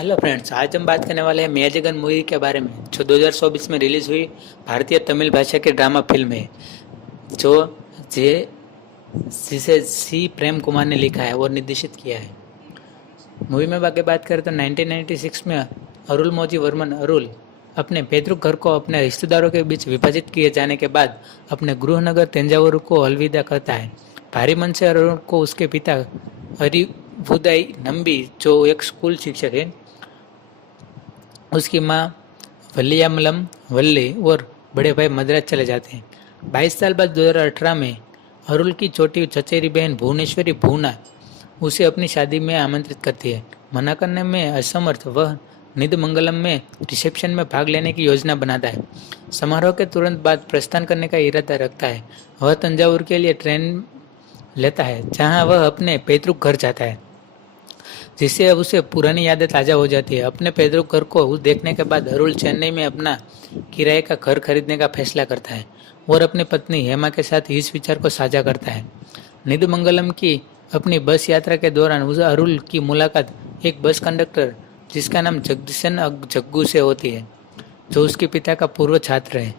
Hello friends, आज हम बात करने वाले हैं मैयाजगन मूवी के बारे में जो 2024 में रिलीज हुई भारतीय तमिल भाषा की ड्रामा फिल्म है जो जे जिसे सी प्रेम कुमार ने लिखा है और निर्देशित किया है। मूवी में आगे बात करें तो 1996 में अरुल मौजी वर्मन अरुल अपने पैतृक घर को अपने रिश्तेदारों के बीच विभाजित किए जाने के बाद अपने गृहनगर तंजावुर को अलविदा करता है। भारी मन से अरुल को उसके पिता अरिवुदाई नंबी जो एक स्कूल शिक्षक है, उसकी माँ वल्लियामलम वल्ली और बड़े भाई मद्रास चले जाते हैं। 22 साल बाद 2018 में अरुल की छोटी चचेरी बहन भुवनेश्वरी भुवना उसे अपनी शादी में आमंत्रित करती है। मना करने में असमर्थ वह निधमंगलम में रिसेप्शन में भाग लेने की योजना बनाता है। समारोह के तुरंत बाद प्रस्थान करने का इरादा रखता है। वह तंजावुर के लिए ट्रेन लेता है जहां वह अपने पैतृक घर जाता है, जिससे अब उसे पुरानी यादें ताज़ा हो जाती है। अपने पैतृक घर को देखने के बाद अरुल चेन्नई में अपना किराए का घर खरीदने का फैसला करता है और अपनी पत्नी हेमा के साथ इस विचार को साझा करता है। निधमंगलम की अपनी बस यात्रा के दौरान उस अरुल की मुलाकात एक बस कंडक्टर जिसका नाम जगदीशन जग्गू से होती है, जो उसके पिता का पूर्व छात्र है,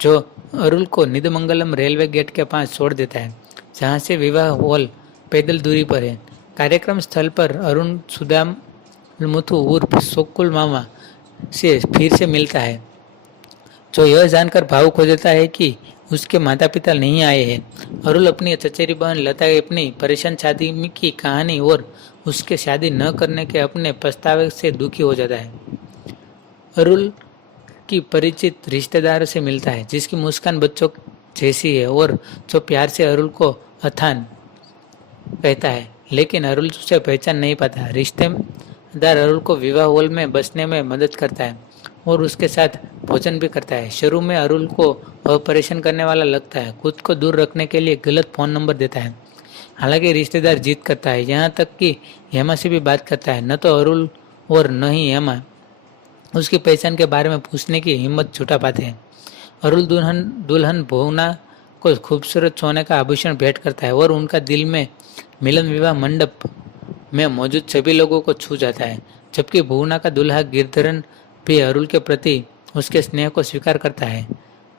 जो अरुल को निधमंगलम रेलवे गेट के पास छोड़ देता है, जहां से विवाह हॉल पैदल दूरी पर है। कार्यक्रम स्थल पर अरुण सुदाम मुथु उर्फ सोकुल मामा से फिर से मिलता है, जो यह जानकर भावुक हो जाता है कि उसके माता पिता नहीं आए हैं। अरुल अपनी चचेरी बहन लता अपनी परेशान शादी की कहानी और उसके शादी न करने के अपने पछतावे से दुखी हो जाता है। अरुल की परिचित रिश्तेदार से मिलता है जिसकी मुस्कान बच्चों जैसी है और जो प्यार से अरुल को अथान कहता है, लेकिन अरुल उसे पहचान नहीं पाता। रिश्तेदार अरुल को विवाह हॉल में बसने में मदद करता है और उसके साथ भोजन भी करता है। शुरू में अरुल को वह परेशान करने वाला लगता है, खुद को दूर रखने के लिए गलत फोन नंबर देता है। हालांकि रिश्तेदार जीत करता है, यहाँ तक कि हेमा से भी बात करता है। न तो अरुल और न ही हेमा उसकी पहचान के बारे में पूछने की हिम्मत जुटा पाते हैं। अरुल दुल्हन भुवना को खूबसूरत सोने का आभूषण भेंट करता है और उनका दिल में मिलन विवाह मंडप में मौजूद सभी लोगों को छू जाता है, जबकि भुवना का दूल्हा गिरधरन भी अरुल के प्रति उसके स्नेह को स्वीकार करता है।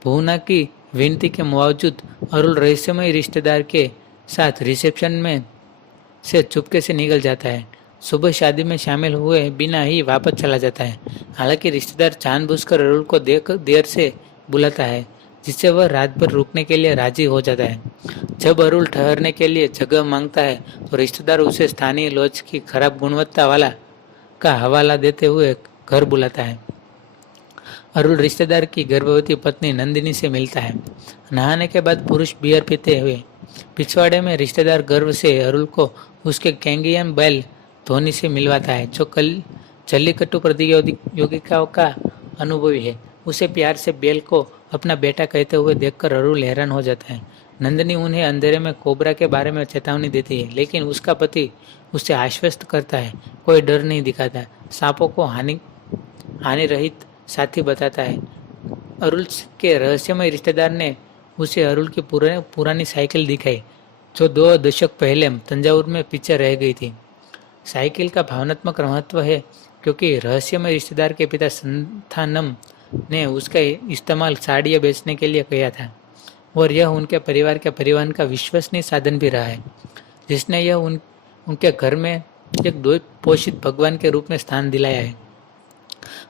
भुवना की विनती के बावजूद अरुल रहस्यमय रिश्तेदार के साथ रिसेप्शन में से चुपके से निकल जाता है। सुबह शादी में शामिल हुए बिना ही वापस चला जाता है। हालांकि रिश्तेदार जानबूझकर अरुल को देर से बुलाता है, जिससे वह रात भर रुकने के लिए राजी हो जाता है। जब अरुल ठहरने के लिए जगह मांगता है तो रिश्तेदार उसे स्थानीय लॉज की खराब गुणवत्ता वाला का हवाला देते हुए घर बुलाता है। अरुल रिश्तेदार की गर्भवती पत्नी नंदिनी से मिलता है। नहाने के बाद पुरुष बियर पीते हुए पिछवाड़े में रिश्तेदार गर्व से अरुल को उसके कैंगियन बैल धोनी से मिलवाता है, जो कल जल्लीकट्टू प्रतियोगिताओं का अनुभवी है। उसे प्यार से बैल को अपना बेटा कहते हुए देखकर अरुल हैरान हो जाता है। नंदिनी उन्हें अंधेरे में कोबरा के बारे में चेतावनी देती है, लेकिन उसका पति उसे आश्वस्त करता है, कोई डर नहीं दिखाता, सांपों को हानि रहित साथी बताता है। अरुल के रहस्यमय रिश्तेदार ने उसे अरुल की पुरानी साइकिल दिखाई, जो 2 दशक पहले तंजावुर में पीछे रह गई थी। साइकिल का भावनात्मक महत्व है क्योंकि रहस्यमय रिश्तेदार के पिता संथानम ने उसका इस्तेमाल साड़ियाँ बेचने के लिए किया था और यह उनके परिवार के परिवहन का विश्वसनीय साधन भी रहा है, जिसने यह उनके घर में एक द्वैत पोषित भगवान के रूप में स्थान दिलाया है।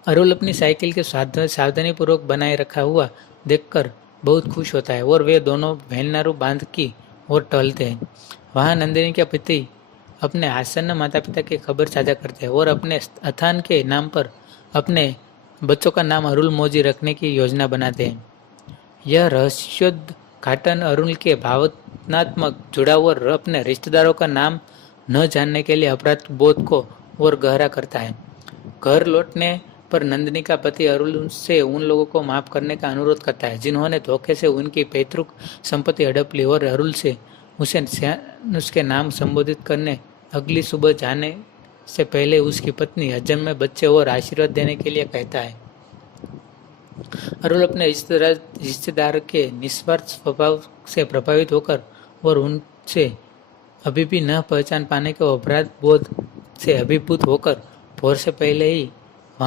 अरुल अपनी साइकिल के सावधानी पूर्वक बनाए रखा हुआ देखकर बहुत खुश होता है और वे दोनों भेलनारू बांध की ओर टहलते हैं। वहां नंदिनी के पति अपने आसन्न माता पिता की खबर साझा करते हैं और अपने अथान के नाम पर अपने बच्चों का नाम अरुल मौजी रखने की योजना बनाते हैं। यह रहस्योद्घाटन अरुल के भावनात्मक जुड़ाव और अपने रिश्तेदारों का नाम न जानने के लिए अपराध बोध को और गहरा करता है। घर लौटने पर नंदिनी का पति अरुल से उन लोगों को माफ करने का अनुरोध करता है जिन्होंने धोखे से उनकी पैतृक संपत्ति हड़प ली और अरुल से उसे उसके नाम संबोधित करने अगली सुबह जाने से पहले उसकी पत्नी हजम में बच्चे और आशीर्वाद देने के लिए कहता है। अरुल अपने रिश्तेदार के निस्वार्थ स्वभाव से प्रभावित होकर और उनसे अभी भी न पहचान पाने के अपराध बोध से अभिभूत होकर भोर से पहले ही